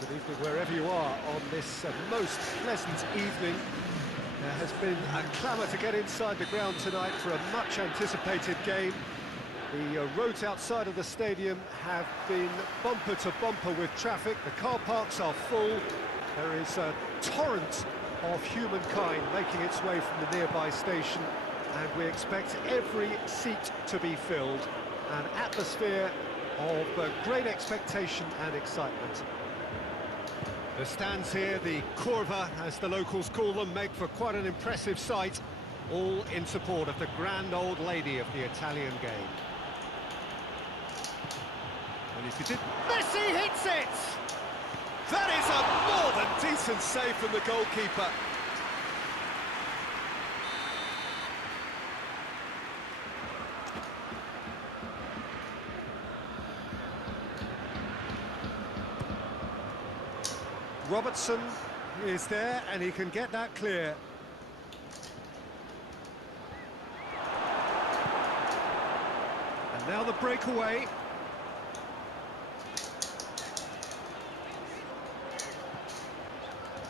Good evening wherever you are on this most pleasant evening. There has been a clamour to get inside the ground tonight for a much-anticipated game. The roads outside of the stadium have been bumper to bumper with traffic. The car parks are full. There is a torrent of humankind making its way from the nearby station, and we expect every seat to be filled. An atmosphere of great expectation and excitement. The stands here, the curva, as the locals call them, make for quite an impressive sight, all in support of the grand old lady of the Italian game. And if you did... Messi hits it! That is a more than decent save from the goalkeeper. Robertson is there, and he can get that clear. And now the breakaway.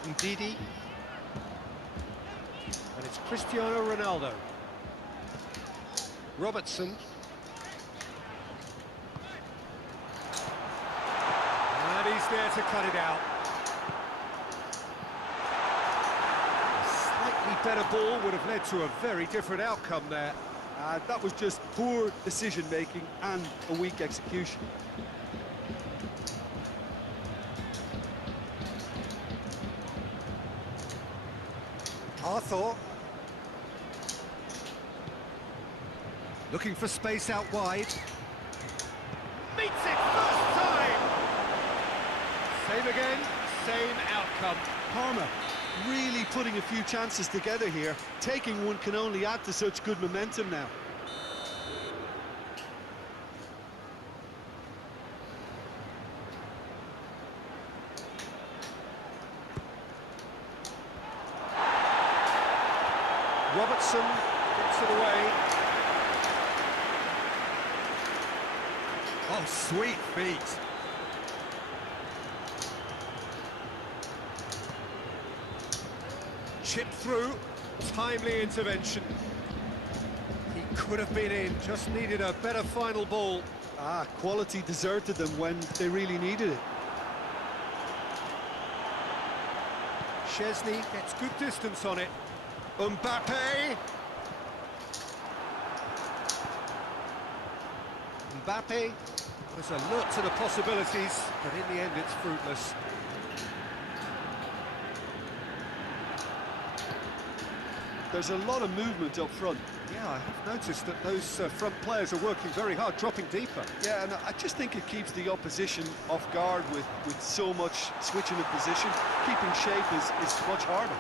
Ndidi. And it's Cristiano Ronaldo. Robertson. And he's there to cut it out. Better ball would have led to a very different outcome there. That was just poor decision-making and a weak execution. Arthur. Looking for space out wide. Meets it first time! Same again, same outcome. Parma really putting a few chances together here. Taking one can only add to such good momentum now. Robertson gets it away. Oh, sweet feet. Chip through, timely intervention. He could have been in, just needed a better final ball. Quality deserted them when they really needed it. Szczesny gets good distance on it. Mbappe. Mbappe was alert to the possibilities, but in the end it's fruitless. There's a lot of movement up front. Yeah, I have noticed that those front players are working very hard, dropping deeper. Yeah, and I just think it keeps the opposition off guard with so much switching of position. Keeping shape is much harder.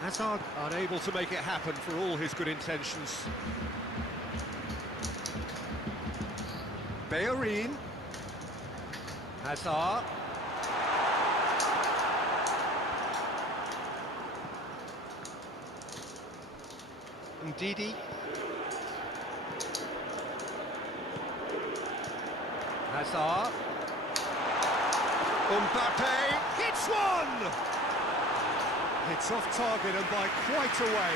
Hazard unable to make it happen for all his good intentions. Bellerin. Hazard. Ndidi. Hazard. Mbappe hits one! It's off target and by quite a way.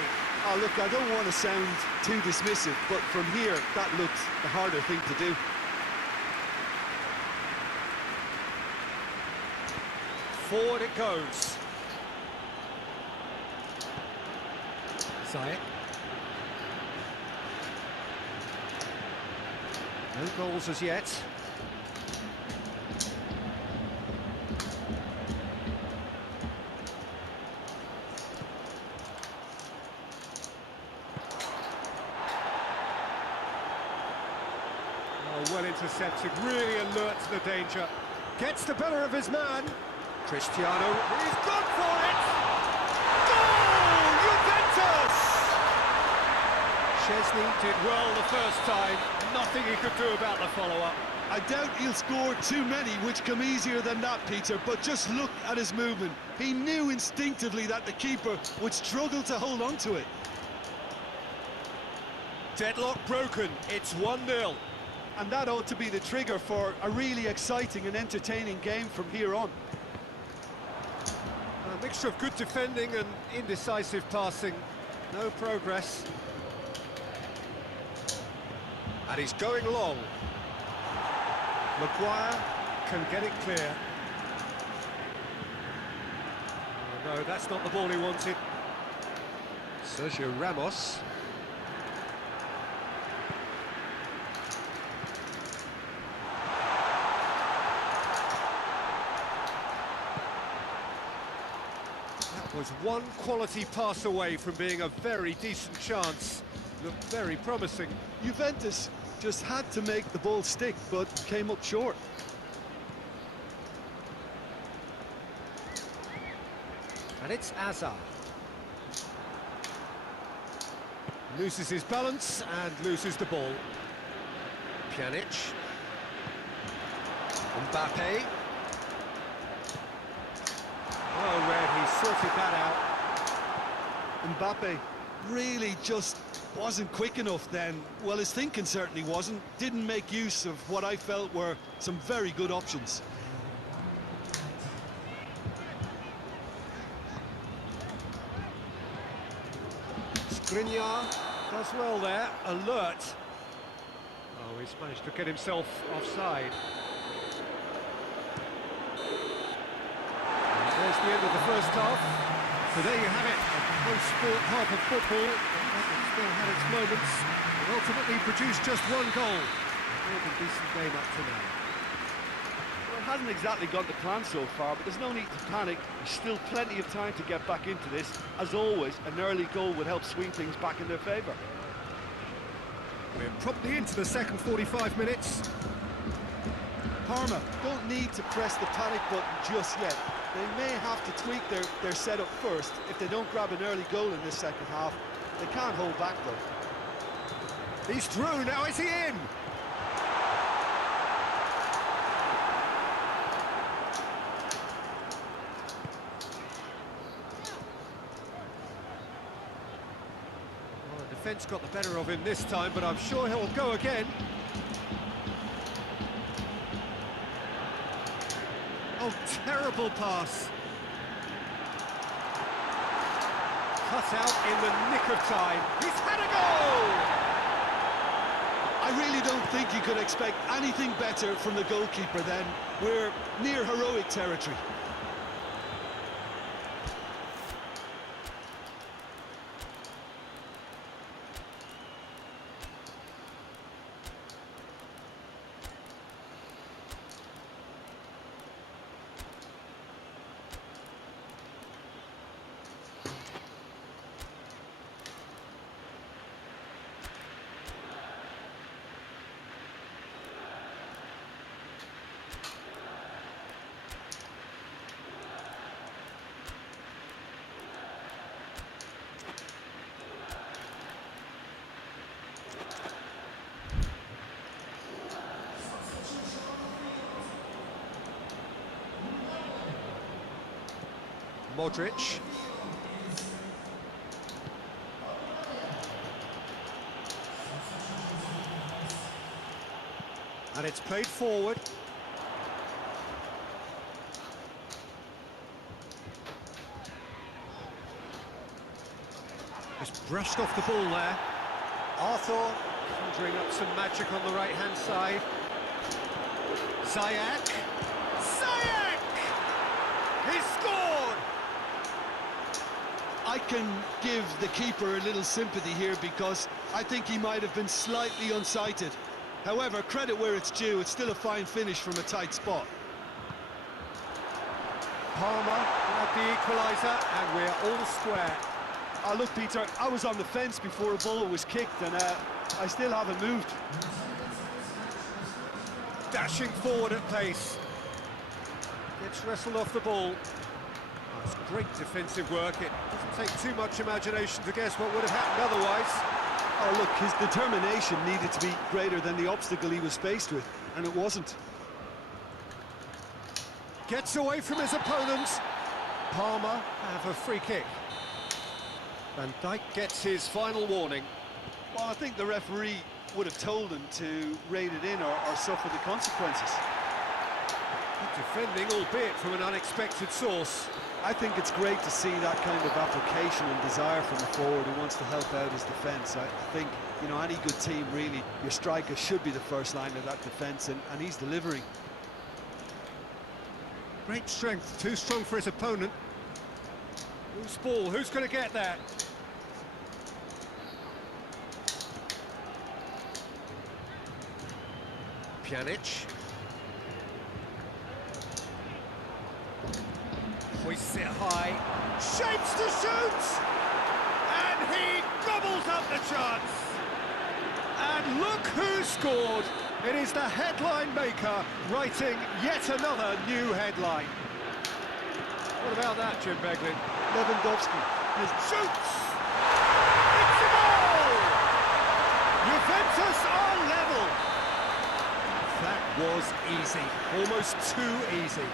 Oh, look, I don't want to sound too dismissive, but from here, that looked the harder thing to do. Forward it goes. Zayek. No goals as yet. Oh, well intercepted, really alert to the danger. Gets the better of his man. Cristiano, he's gone for it! Goal! Juventus! Szczesny did well the first time, nothing he could do about the follow-up. I doubt he'll score too many, which come easier than that, Peter, but just look at his movement. He knew instinctively that the keeper would struggle to hold on to it. Deadlock broken, it's 1-0. and that ought to be the trigger for a really exciting and entertaining game from here on. A mixture of good defending and indecisive passing. No progress. And he's going long. Maguire can get it clear. Oh, no, that's not the ball he wanted. Sergio Ramos. That was one quality pass away from being a very decent chance. Looked very promising. Juventus just had to make the ball stick, but came up short. And it's Azar. Loses his balance and loses the ball. Pjanic. Mbappe. Oh, Red, he sorted that out. Mbappe really just wasn't quick enough then. Well, his thinking certainly wasn't. Didn't make use of what I felt were some very good options. Skriniar does well there, alert. Oh, he's managed to get himself offside. And there's the end of the first half. So there you have it, a close-sport half of football. It still had its moments, and ultimately produced just one goal. More than decent game up to now. Well, it hasn't exactly gone to plan so far, but there's no need to panic. There's still plenty of time to get back into this. As always, an early goal would help swing things back in their favour. We're promptly into the second 45 minutes. Parma don't need to press the panic button just yet. They may have to tweak their setup first. If they don't grab an early goal in this second half, they can't hold back though. He's through, now is he in? Well, the defence got the better of him this time, but I'm sure he'll go again. Oh, terrible pass. Cut out in the nick of time. He's had a goal! I really don't think you could expect anything better from the goalkeeper then. We're near heroic territory. Modric. And it's played forward. Just brushed off the ball there. Arthur conjuring up some magic on the right-hand side. Ziyech. Ziyech! He's scored! I can give the keeper a little sympathy here because I think he might have been slightly unsighted. However, credit where it's due, it's still a fine finish from a tight spot. Palmer had the equaliser, and we're all square. Look, Peter, I was on the fence before a ball was kicked, and I still haven't moved. Dashing forward at pace. Gets wrestled off the ball. Oh, it's great defensive work. It doesn't take too much imagination to guess what would have happened otherwise. Oh, look, his determination needed to be greater than the obstacle he was faced with, and it wasn't. Gets away from his opponent. Palmer have a free kick. Van Dijk gets his final warning. Well, I think the referee would have told him to rein it in or suffer the consequences. Good defending, albeit from an unexpected source. I think it's great to see that kind of application and desire from the forward who wants to help out his defence. I think, you know, any good team, really, your striker should be the first line of that defence, and he's delivering. Great strength, too strong for his opponent. Who's ball? Who's going to get that? Pjanic. Hoists it high. Shapes to shoot! And he gobbles up the chance! And look who scored! It is the headline maker writing yet another new headline. What about that, Jim Beglin? Lewandowski Shoots! It's a goal! Juventus are level! That was easy, almost too easy.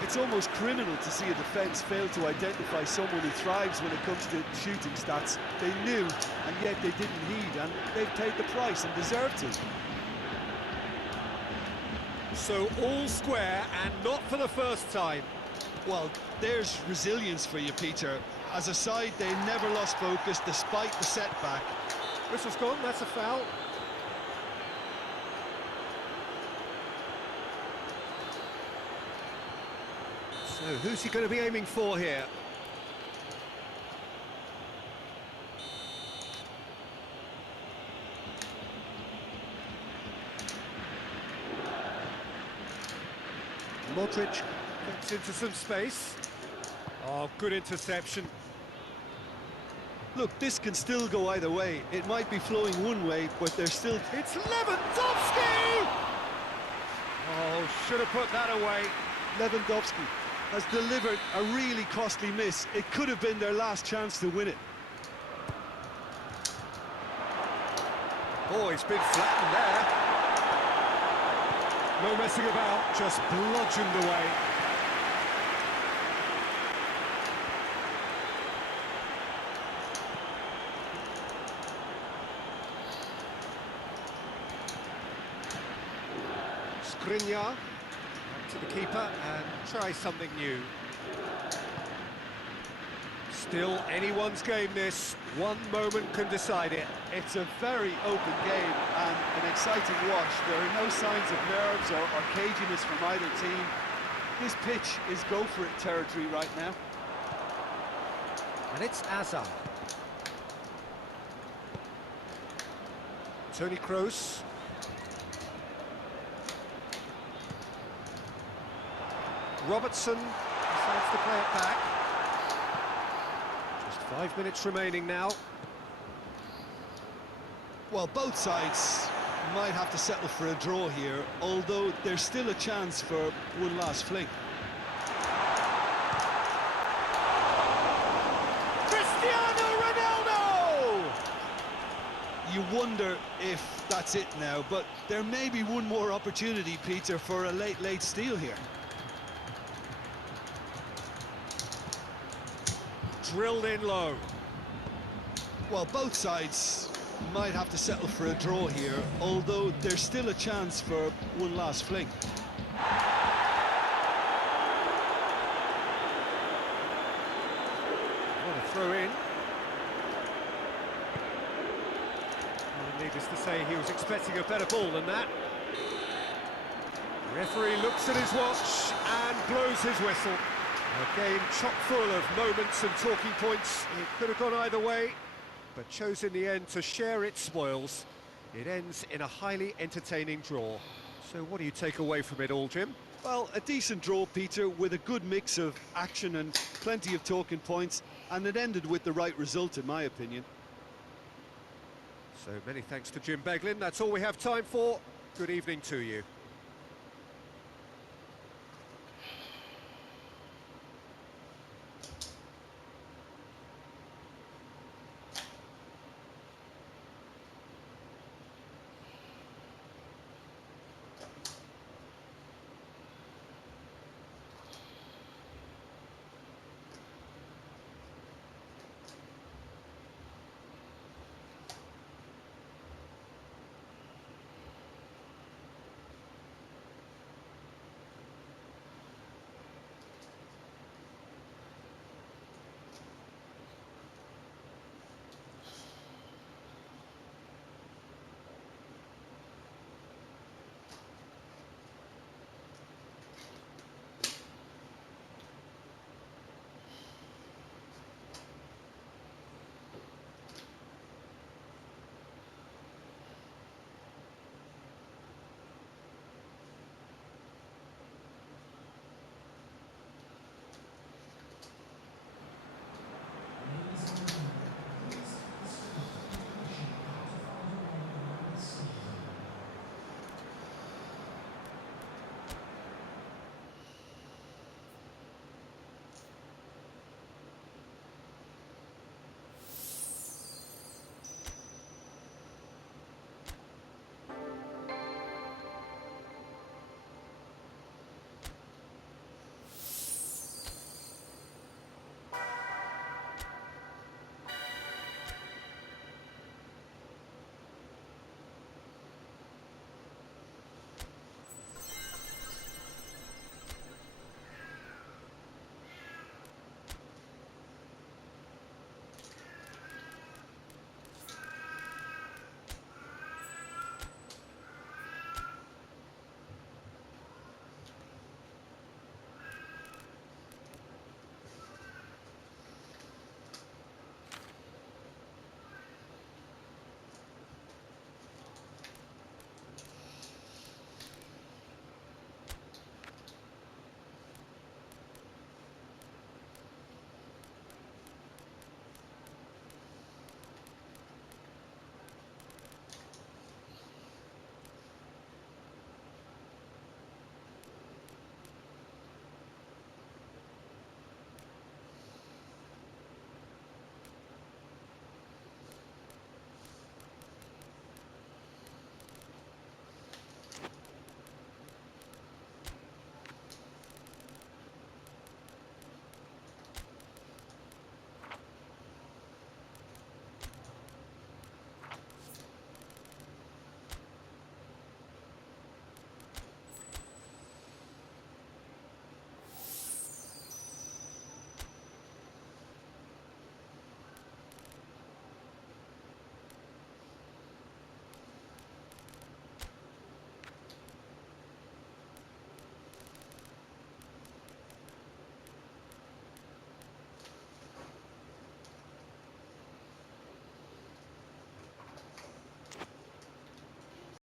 It's almost criminal to see a defence fail to identify someone who thrives when it comes to shooting stats. They knew, and yet they didn't heed, and they've paid the price and deserved to. So all square, and not for the first time. Well, there's resilience for you, Peter. As a side, they never lost focus despite the setback. Whistle's gone, that's a foul. So who's he going to be aiming for here? Modric gets into some space. Oh, good interception. Look, this can still go either way. It might be flowing one way, but there's still... It's Lewandowski! Oh, should have put that away. Lewandowski has delivered a really costly miss. It could have been their last chance to win it. Oh, he's been flattened there. No messing about, just bludgeoned away. Skriniar, back to the keeper and try something new. Still anyone's game this, one moment can decide it. It's a very open game and an exciting watch. There are no signs of nerves or caginess from either team. This pitch is go-for-it territory right now. And it's Azar. Toni Kroos. Robertson decides to play it back. Just 5 minutes remaining now. Well, both sides might have to settle for a draw here, although there's still a chance for one last fling. Cristiano Ronaldo! You wonder if that's it now, but there may be one more opportunity, Peter, for a late steal here. Drilled in low. Well, both sides might have to settle for a draw here, although there's still a chance for one last fling. What a throw in. Well, needless to say, he was expecting a better ball than that. The referee looks at his watch and blows his whistle. A game chock full of moments and talking points. It could have gone either way, but chose in the end to share its spoils. It ends in a highly entertaining draw. So what do you take away from it all, Jim? Well, a decent draw, Peter, with a good mix of action and plenty of talking points, and it ended with the right result, in my opinion. So many thanks to Jim Beglin. That's all we have time for. Good evening to you.